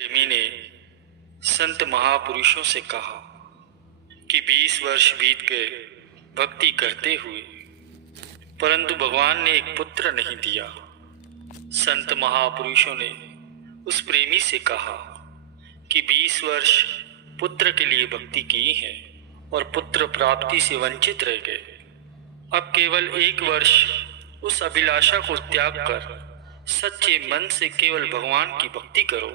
प्रेमी ने संत महापुरुषों से कहा कि 20 वर्ष बीत गए भक्ति करते हुए, परंतु भगवान ने एक पुत्र नहीं दिया। संत महापुरुषों ने उस प्रेमी से कहा कि 20 वर्ष पुत्र के लिए भक्ति की है और पुत्र प्राप्ति से वंचित रह गए। अब केवल 1 वर्ष उस अभिलाषा को त्याग कर सच्चे मन से केवल भगवान की भक्ति करो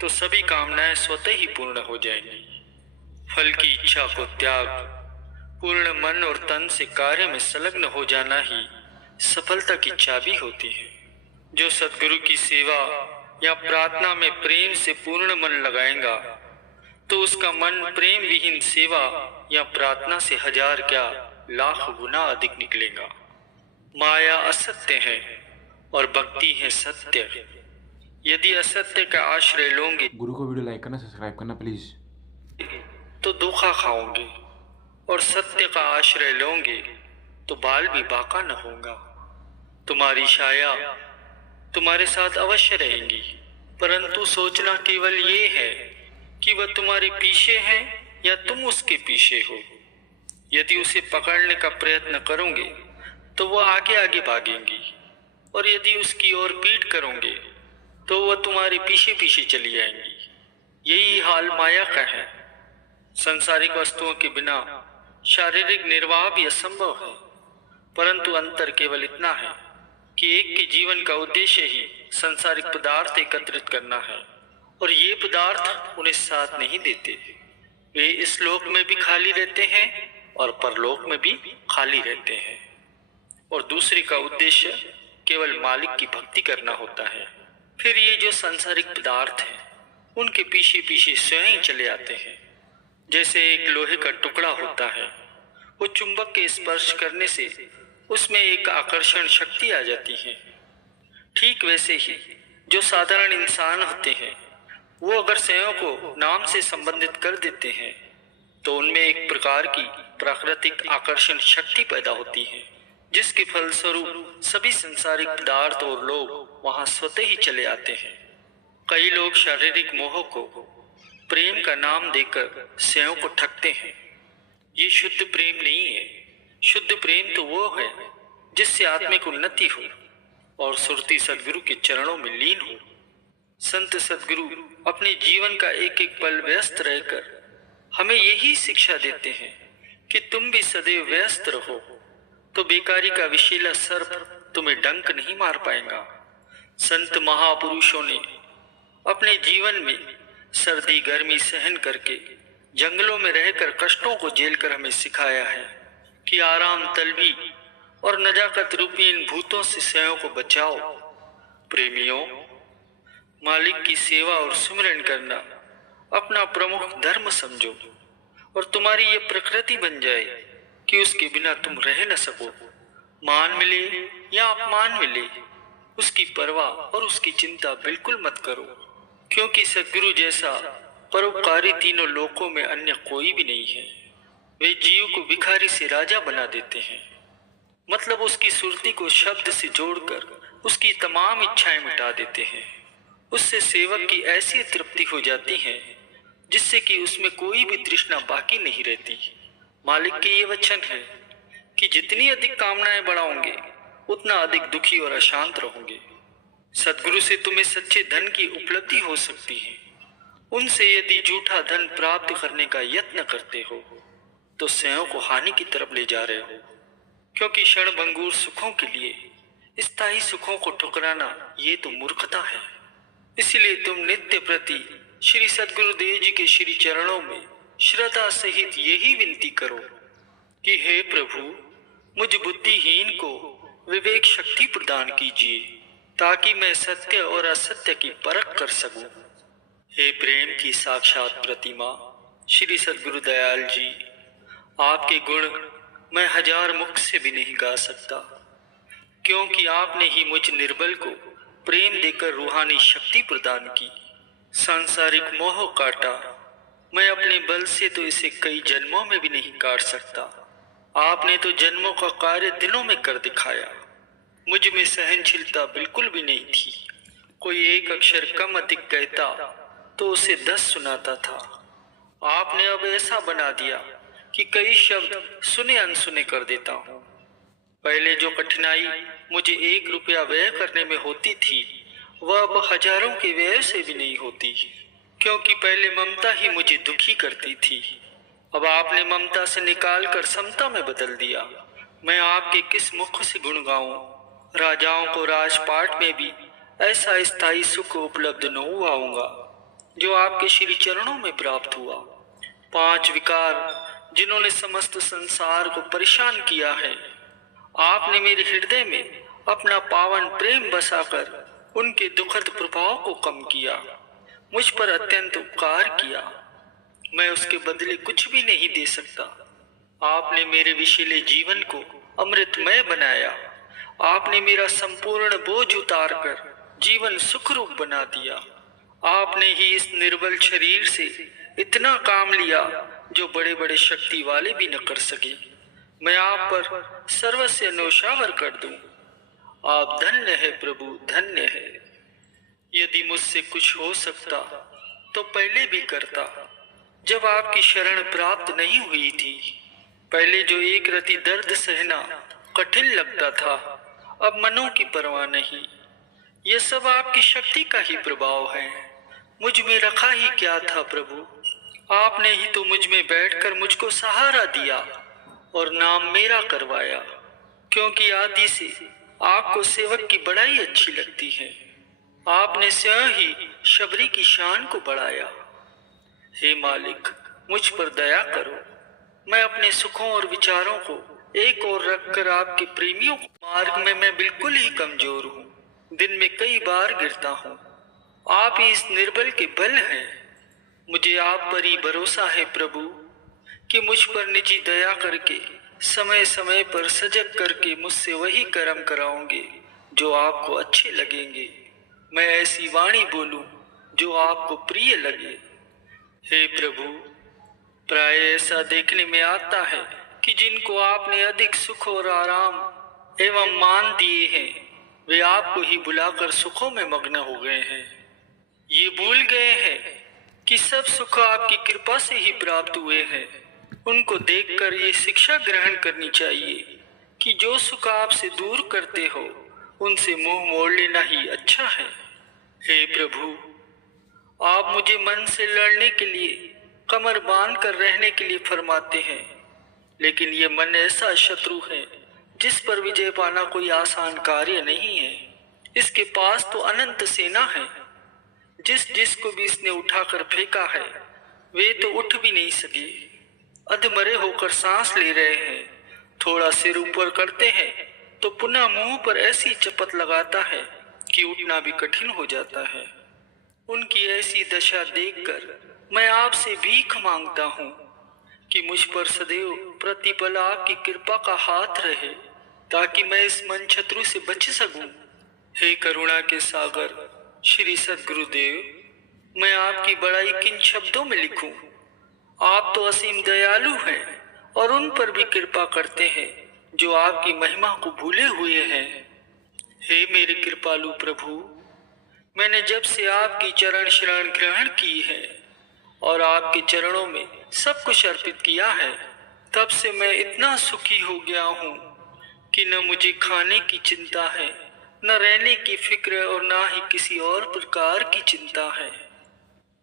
तो सभी कामनाएं स्वतः ही पूर्ण हो जाएंगी। फल की इच्छा को त्याग पूर्ण मन और तन से कार्य में संलग्न हो जाना ही सफलता की चाबी होती है। जो सद्गुरु की सेवा या प्रार्थना में प्रेम से पूर्ण मन लगाएगा तो उसका मन प्रेम विहीन सेवा या प्रार्थना से 1000 क्या लाख गुना अधिक निकलेगा। माया असत्य है और भक्ति है सत्य। यदि असत्य का आश्रय लोगे, गुरु को वीडियो लाइक करना, सब्सक्राइब करना प्लीज, तो धोखा खाओगे और सत्य का आश्रय लोगे तो बाल भी बाका न होगा। तुम्हारी छाया तुम्हारे साथ अवश्य रहेंगी, परंतु सोचना केवल ये है कि वह तुम्हारे पीछे है या तुम उसके पीछे हो। यदि उसे पकड़ने का प्रयत्न करोगे तो वह आगे आगे भागेंगी, और यदि उसकी ओर पीठ करोगे तो वह तुम्हारे पीछे पीछे चली आएंगी। यही हाल माया का है। सांसारिक वस्तुओं के बिना शारीरिक निर्वाह भी असंभव है, परंतु अंतर केवल इतना है कि एक के जीवन का उद्देश्य ही सांसारिक पदार्थ एकत्रित करना है, और ये पदार्थ उन्हें साथ नहीं देते। वे इस लोक में भी खाली रहते हैं और परलोक में भी खाली रहते हैं, और दूसरे का उद्देश्य केवल मालिक की भक्ति करना होता है। फिर ये जो सांसारिक पदार्थ हैं उनके पीछे पीछे स्वयं चले आते हैं। जैसे एक लोहे का टुकड़ा होता है, वो चुंबक के स्पर्श करने से उसमें एक आकर्षण शक्ति आ जाती है। ठीक वैसे ही जो साधारण इंसान होते हैं वो अगर स्वयं को नाम से संबंधित कर देते हैं तो उनमें एक प्रकार की प्राकृतिक आकर्षण शक्ति पैदा होती है, जिसके फलस्वरूप सभी संसारिक पदार्थ और लोग वहां स्वतः ही चले आते हैं। कई लोग शारीरिक मोह को प्रेम का नाम देकर स्वयं को ठगते हैं। ये शुद्ध प्रेम नहीं है। शुद्ध प्रेम तो वो है जिससे आत्मिक उन्नति हो और सुरती सद्गुरु के चरणों में लीन हो। संत सद्गुरु अपने जीवन का एक एक पल व्यस्त रहकर हमें यही शिक्षा देते हैं कि तुम भी सदैव व्यस्त रहो, तो बेकारी का विषैला सर्प तुम्हें डंक नहीं मार पाएगा। संत महापुरुषों ने अपने जीवन में सर्दी गर्मी सहन करके जंगलों में रहकर कष्टों को झेलकर हमें सिखाया है कि आराम तलबी और नजाकत रूपी इन भूतों से स्वयं को बचाओ। प्रेमियों, मालिक की सेवा और सुमिरन करना अपना प्रमुख धर्म समझो, और तुम्हारी ये प्रकृति बन जाए कि उसके बिना तुम रह न सको। मान मिले या अपमान मिले, उसकी परवाह और उसकी चिंता बिल्कुल मत करो, क्योंकि सद्गुरु जैसा परोपकारी तीनों लोकों में अन्य कोई भी नहीं है। वे जीव को भिखारी से राजा बना देते हैं, मतलब उसकी सुरती को शब्द से जोड़कर उसकी तमाम इच्छाएं मिटा देते हैं। उससे सेवक की ऐसी तृप्ति हो जाती है जिससे कि उसमें कोई भी तृष्णा बाकी नहीं रहती। मालिक के ये वचन है कि जितनी अधिक कामनाएं बढ़ाओगे उतना अधिक दुखी और अशांत रहोगे। सद्गुरु से तुम्हें सच्चे धन की उपलब्धि हो सकती है। उनसे यदि झूठा धन प्राप्त करने का यत्न करते हो तो स्वयं को हानि की तरफ ले जा रहे हो, क्योंकि क्षणभंगुर सुखों के लिए स्थायी सुखों को ठुकराना ये तो मूर्खता है। इसलिए तुम नित्य प्रति श्री सद्गुरुदेव जी के श्री चरणों में श्रद्धा सहित यही विनती करो कि हे प्रभु, मुझ बुद्धिहीन को विवेक शक्ति प्रदान कीजिए ताकि मैं सत्य और असत्य की परख कर सकूं। हे प्रेम की साक्षात प्रतिमा श्री सद्गुरु दयाल जी, आपके गुण मैं 1000 मुख से भी नहीं गा सकता, क्योंकि आपने ही मुझ निर्बल को प्रेम देकर रूहानी शक्ति प्रदान की। सांसारिक मोह काटा, मैं अपने बल से तो इसे कई जन्मों में भी नहीं काट सकता। आपने तो जन्मों का कार्य दिनों में कर दिखाया। मुझ में सहनशीलता बिल्कुल भी नहीं थी। कोई एक अक्षर कम अधिक कहता तो उसे 10 सुनाता था। आपने अब ऐसा बना दिया कि कई शब्द सुने अनसुने कर देता हूँ। पहले जो कठिनाई मुझे 1 रुपया व्यय करने में होती थी, वह अब हजारों के व्यय से भी नहीं होती, क्योंकि पहले ममता ही मुझे दुखी करती थी। अब आपने ममता से निकाल कर समता में बदल दिया। मैं आपके किस मुख से गुण गाऊं? राजाओं को राजपाट में भी ऐसा स्थायी सुख उपलब्ध न हुआ होगा जो आपके श्री चरणों में प्राप्त हुआ। 5 विकार जिन्होंने समस्त संसार को परेशान किया है, आपने मेरे हृदय में अपना पावन प्रेम बसाकर उनके दुखद प्रभाव को कम किया, मुझ पर अत्यंत उपकार किया। मैं उसके बदले कुछ भी नहीं दे सकता। आपने मेरे विषैले जीवन को अमृतमय बनाया। आपने मेरा संपूर्ण बोझ उतार कर जीवन सुखरूप बना दिया। आपने ही इस निर्बल शरीर से इतना काम लिया जो बड़े बड़े शक्ति वाले भी न कर सके। मैं आप पर सर्वस्व न्यौछावर कर दूं। आप धन्य है प्रभु, धन्य है। यदि मुझसे कुछ हो सकता तो पहले भी करता, जब आपकी शरण प्राप्त नहीं हुई थी। पहले जो एक रति दर्द सहना कठिन लगता था, अब मनों की परवाह नहीं। यह सब आपकी शक्ति का ही प्रभाव है। मुझ में रखा ही क्या था प्रभु? आपने ही तो मुझ में बैठकर मुझको सहारा दिया और नाम मेरा करवाया, क्योंकि आदि से आपको सेवक की बड़ाई अच्छी लगती है। आपने स्वयं ही शबरी की शान को बढ़ाया। हे मालिक, मुझ पर दया करो। मैं अपने सुखों और विचारों को एक ओर रखकर आपके प्रेमियों के मार्ग में मैं बिल्कुल ही कमजोर हूँ। दिन में कई बार गिरता हूँ। आप ही इस निर्बल के बल हैं। मुझे आप पर ही भरोसा है प्रभु कि मुझ पर निजी दया करके समय समय पर सजग करके मुझसे वही कर्म कराओगे जो आपको अच्छे लगेंगे। मैं ऐसी वाणी बोलूं जो आपको प्रिय लगे। हे प्रभु, प्राय ऐसा देखने में आता है कि जिनको आपने अधिक सुख और आराम एवं मान दिए हैं, वे आपको ही बुलाकर सुखों में मग्न हो गए हैं। ये भूल गए हैं कि सब सुख आपकी कृपा से ही प्राप्त हुए हैं। उनको देखकर ये शिक्षा ग्रहण करनी चाहिए कि जो सुख आपसे दूर करते हो, उनसे मुंह मोड़ लेना ही अच्छा है। हे प्रभु, आप मुझे मन से लड़ने के लिए, कमर बांध कर रहने के लिए फरमाते हैं, लेकिन ये मन ऐसा शत्रु है जिस पर विजय पाना कोई आसान कार्य नहीं है। इसके पास तो अनंत सेना है। जिसको भी इसने उठाकर फेंका है, वे तो उठ भी नहीं सके। अधमरे होकर सांस ले रहे हैं। थोड़ा सिर ऊपर करते हैं तो पुनः मुंह पर ऐसी चपत लगाता है कि उठना भी कठिन हो जाता है। उनकी ऐसी दशा देखकर मैं आपसे भीख मांगता हूँ कि मुझ पर सदैव प्रतिपल आपकी कृपा का हाथ रहे, ताकि मैं इस मन शत्रु से बच सकूं। हे करुणा के सागर श्री सद्गुरुदेव, मैं आपकी बड़ाई किन शब्दों में लिखूं? आप तो असीम दयालु हैं और उन पर भी कृपा करते हैं जो आपकी महिमा को भूले हुए हैं। हे मेरे कृपालु प्रभु, मैंने जब से आपकी चरण शरण ग्रहण की है और आपके चरणों में सब कुछ अर्पित किया है, तब से मैं इतना सुखी हो गया हूँ कि न मुझे खाने की चिंता है, न रहने की फिक्र और न ही किसी और प्रकार की चिंता है।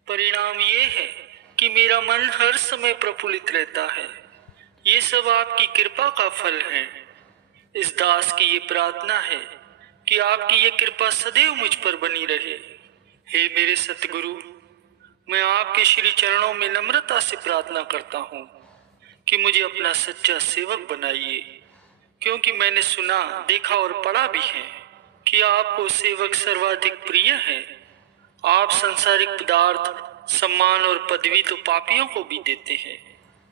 परिणाम ये है कि मेरा मन हर समय प्रफुल्लित रहता है। ये सब आपकी कृपा का फल है। इस दास की ये प्रार्थना है कि आपकी ये कृपा सदैव मुझ पर बनी रहे। हे मेरे सतगुरु, मैं आपके श्री चरणों में नम्रता से प्रार्थना करता हूँ कि मुझे अपना सच्चा सेवक बनाइए, क्योंकि मैंने सुना, देखा और पढ़ा भी है कि आपको सेवक सर्वाधिक प्रिय है। आप सांसारिक पदार्थ, सम्मान और पदवी तो पापियों को भी देते हैं,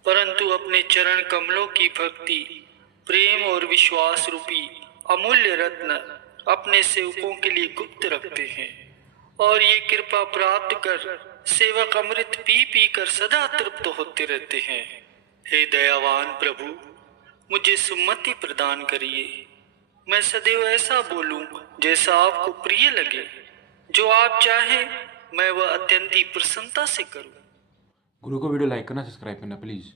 परंतु अपने चरण कमलों की भक्ति, प्रेम और विश्वास रूपी अमूल्य रत्न अपने सेवकों के लिए गुप्त रखते हैं। और ये कृपा प्राप्त कर सेवक अमृत पी पी कर सदा तृप्त होते रहते हैं। हे दयावान प्रभु, मुझे सुमति प्रदान करिए। मैं सदैव ऐसा बोलूं जैसा आपको प्रिय लगे। जो आप चाहें मैं वह अत्यंत ही प्रसन्नता से करूं। गुरु को वीडियो लाइक करना, सब्सक्राइब करना प्लीज़।